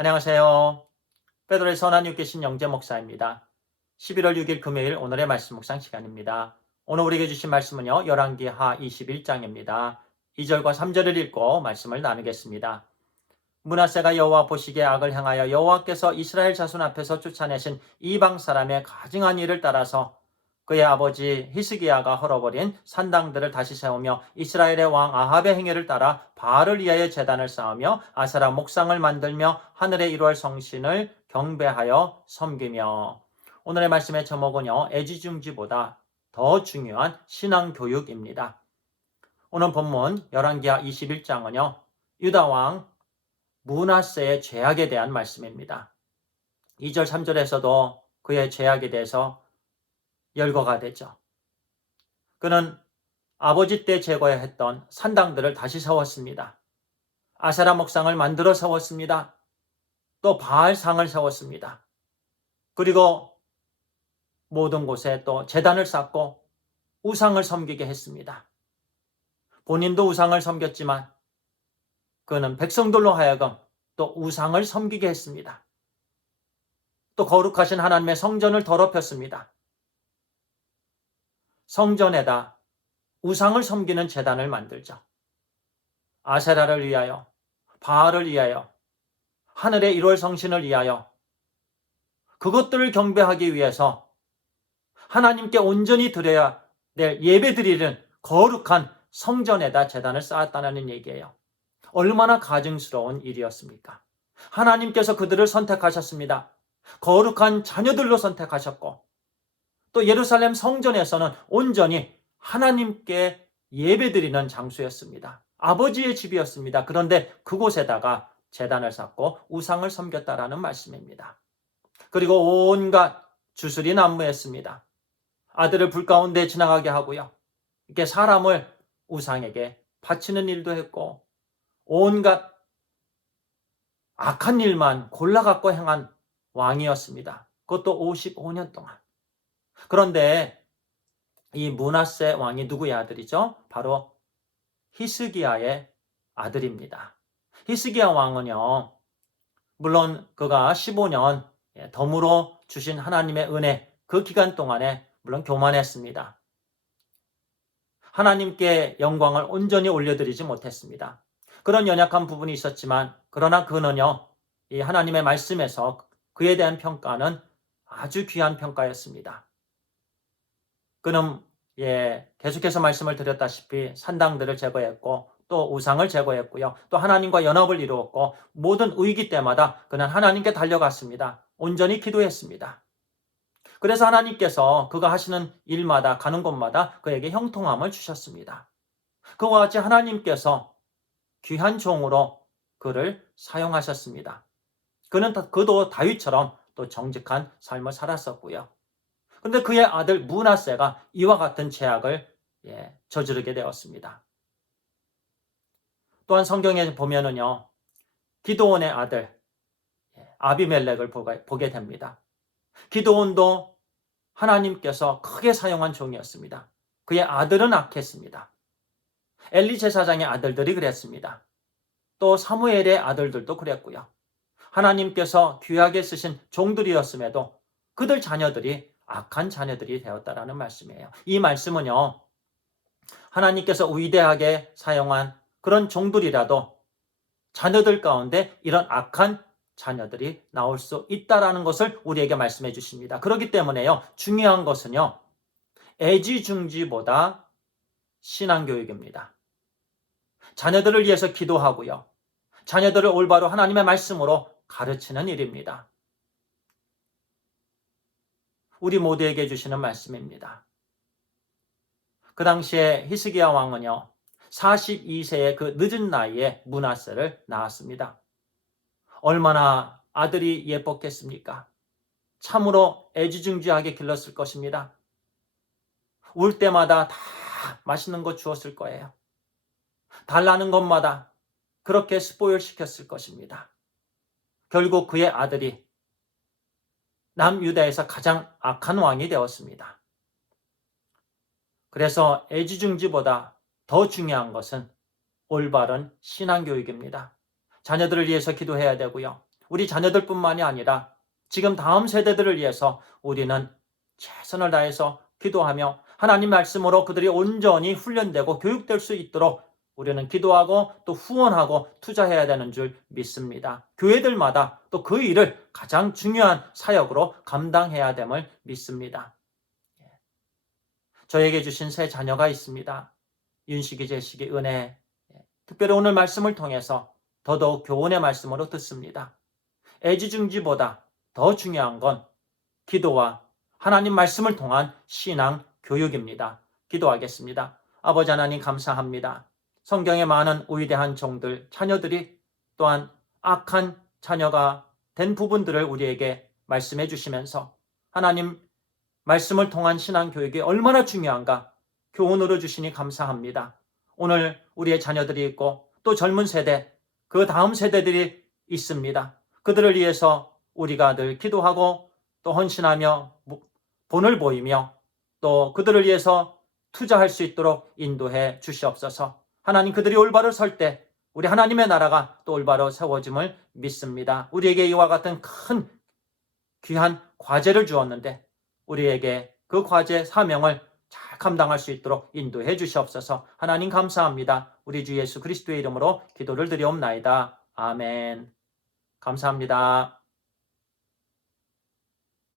안녕하세요. 베드로의 선한 육계신 영재 목사입니다. 11월 6일 금요일 오늘의 말씀 묵상 시간입니다. 오늘 우리에게 주신 말씀은요. 열왕기하 21장입니다. 2절과 3절을 읽고 말씀을 나누겠습니다. 므낫세가 여호와 보시기에 악을 행하여 여호와께서 이스라엘 자손 앞에서 쫓아내신 이방 사람의 가증한 일을 따라서 그의 아버지 히스기야가 헐어버린 산당들을 다시 세우며 이스라엘의 왕 아합의 행위를 따라 바알을 위하여 제단을 쌓으며 아세라 목상을 만들며 하늘에 이루할 성신을 경배하여 섬기며. 오늘의 말씀의 제목은요. 애지중지보다 더 중요한 신앙 교육입니다. 오늘 본문 열왕기하 21장은요. 유다 왕 므낫세의 죄악에 대한 말씀입니다. 2절 3절에서도 그의 죄악에 대해서 열거가 되죠. 그는 아버지 때 제거했던 산당들을 다시 세웠습니다. 아세라 목상을 만들어 세웠습니다. 또 바알상을 세웠습니다. 그리고 모든 곳에 또 제단을 쌓고 우상을 섬기게 했습니다. 본인도 우상을 섬겼지만 그는 백성들로 하여금 또 우상을 섬기게 했습니다. 또 거룩하신 하나님의 성전을 더럽혔습니다. 성전에다 우상을 섬기는 제단을 만들죠. 아세라를 위하여, 바알을 위하여, 하늘의 1월 성신을 위하여 그것들을 경배하기 위해서 하나님께 온전히 드려야 될 예배 드리는 거룩한 성전에다 제단을 쌓았다는 얘기예요. 얼마나 가증스러운 일이었습니까? 하나님께서 그들을 선택하셨습니다. 거룩한 자녀들로 선택하셨고 또 예루살렘 성전에서는 온전히 하나님께 예배드리는 장소였습니다. 아버지의 집이었습니다. 그런데 그곳에다가 제단을 쌓고 우상을 섬겼다라는 말씀입니다. 그리고 온갖 주술이 난무했습니다. 아들을 불 가운데 지나가게 하고요. 이렇게 사람을 우상에게 바치는 일도 했고 온갖 악한 일만 골라갖고 행한 왕이었습니다. 그것도 55년 동안. 그런데 이 므낫세 왕이 누구의 아들이죠? 바로 히스기야의 아들입니다. 히스기야 왕은요, 물론 그가 15년 덤으로 주신 하나님의 은혜, 그 기간 동안에 물론 교만했습니다. 하나님께 영광을 온전히 올려드리지 못했습니다. 그런 연약한 부분이 있었지만 그러나 그는요, 이 하나님의 말씀에서 그에 대한 평가는 아주 귀한 평가였습니다. 그는 계속해서 말씀을 드렸다시피 산당들을 제거했고 또 우상을 제거했고요. 또 하나님과 연합을 이루었고 모든 위기 때마다 그는 하나님께 달려갔습니다. 온전히 기도했습니다. 그래서 하나님께서 그가 하시는 일마다 가는 곳마다 그에게 형통함을 주셨습니다. 그와 같이 하나님께서 귀한 종으로 그를 사용하셨습니다. 그도 다윗처럼 또 정직한 삶을 살았었고요. 그런데 그의 아들 므낫세가 이와 같은 죄악을 저지르게 되었습니다. 또한 성경에 보면은요, 기드온의 아들 아비멜렉을 보게 됩니다. 기드온도 하나님께서 크게 사용한 종이었습니다. 그의 아들은 악했습니다. 엘리 제사장의 아들들이 그랬습니다. 또 사무엘의 아들들도 그랬고요. 하나님께서 귀하게 쓰신 종들이었음에도 그들 자녀들이 악한 자녀들이 되었다라는 말씀이에요. 이 말씀은요, 하나님께서 위대하게 사용한 그런 종들이라도 자녀들 가운데 이런 악한 자녀들이 나올 수 있다라는 것을 우리에게 말씀해 주십니다. 그렇기 때문에요, 중요한 것은요, 애지중지보다 신앙교육입니다. 자녀들을 위해서 기도하고요, 자녀들을 올바로 하나님의 말씀으로 가르치는 일입니다. 우리 모두에게 주시는 말씀입니다. 그 당시에 히스기야 왕은요, 42세의 그 늦은 나이에 므낫세를 낳았습니다. 얼마나 아들이 예뻤겠습니까? 참으로 애지중지하게 길렀을 것입니다. 울 때마다 다 맛있는 거 주었을 거예요. 달라는 것마다 그렇게 스포일시켰을 것입니다. 결국 그의 아들이 남유다에서 가장 악한 왕이 되었습니다. 그래서 애지중지보다 더 중요한 것은 올바른 신앙교육입니다. 자녀들을 위해서 기도해야 되고요. 우리 자녀들뿐만이 아니라 지금 다음 세대들을 위해서 우리는 최선을 다해서 기도하며 하나님 말씀으로 그들이 온전히 훈련되고 교육될 수 있도록 우리는 기도하고 또 후원하고 투자해야 되는 줄 믿습니다. 교회들마다 또 그 일을 가장 중요한 사역으로 감당해야 됨을 믿습니다. 저에게 주신 세 자녀가 있습니다. 윤식이, 재식이, 은혜. 특별히 오늘 말씀을 통해서 더더욱 교훈의 말씀으로 듣습니다. 애지중지보다 더 중요한 건 기도와 하나님 말씀을 통한 신앙 교육입니다. 기도하겠습니다. 아버지 하나님 감사합니다. 성경에 많은 위대한 종들, 자녀들이 또한 악한 자녀가 된 부분들을 우리에게 말씀해 주시면서 하나님 말씀을 통한 신앙 교육이 얼마나 중요한가 교훈으로 주시니 감사합니다. 오늘 우리의 자녀들이 있고 또 젊은 세대, 그 다음 세대들이 있습니다. 그들을 위해서 우리가 늘 기도하고 또 헌신하며 본을 보이며 또 그들을 위해서 투자할 수 있도록 인도해 주시옵소서. 하나님 그들이 올바로 설 때 우리 하나님의 나라가 또 올바로 세워짐을 믿습니다. 우리에게 이와 같은 큰 귀한 과제를 주었는데 우리에게 그 과제 사명을 잘 감당할 수 있도록 인도해 주시옵소서. 하나님 감사합니다. 우리 주 예수 그리스도의 이름으로 기도를 드리옵나이다. 아멘. 감사합니다.